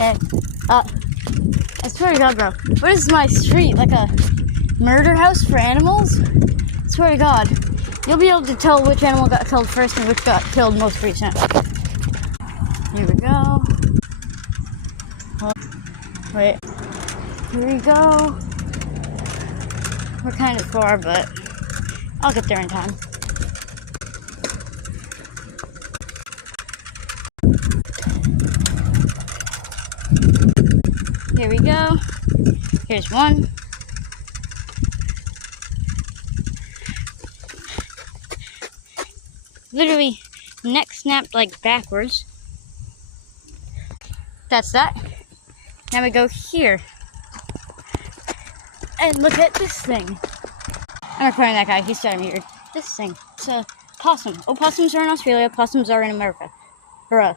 Hey, I swear to God, bro. What is my street? Like a murder house for animals? I swear to God. You'll be able to tell which animal got killed first and which got killed most recent. Here we go. Oh, wait. Here we go. We're kind of far, but I'll get there in time. Here we go. Here's one. Literally, neck snapped like backwards. That's that. Now we go here. And look at this thing. I'm recording that guy, he's starting weird. This thing. It's a possum. Opossums are in Australia, possums are in America. Bruh.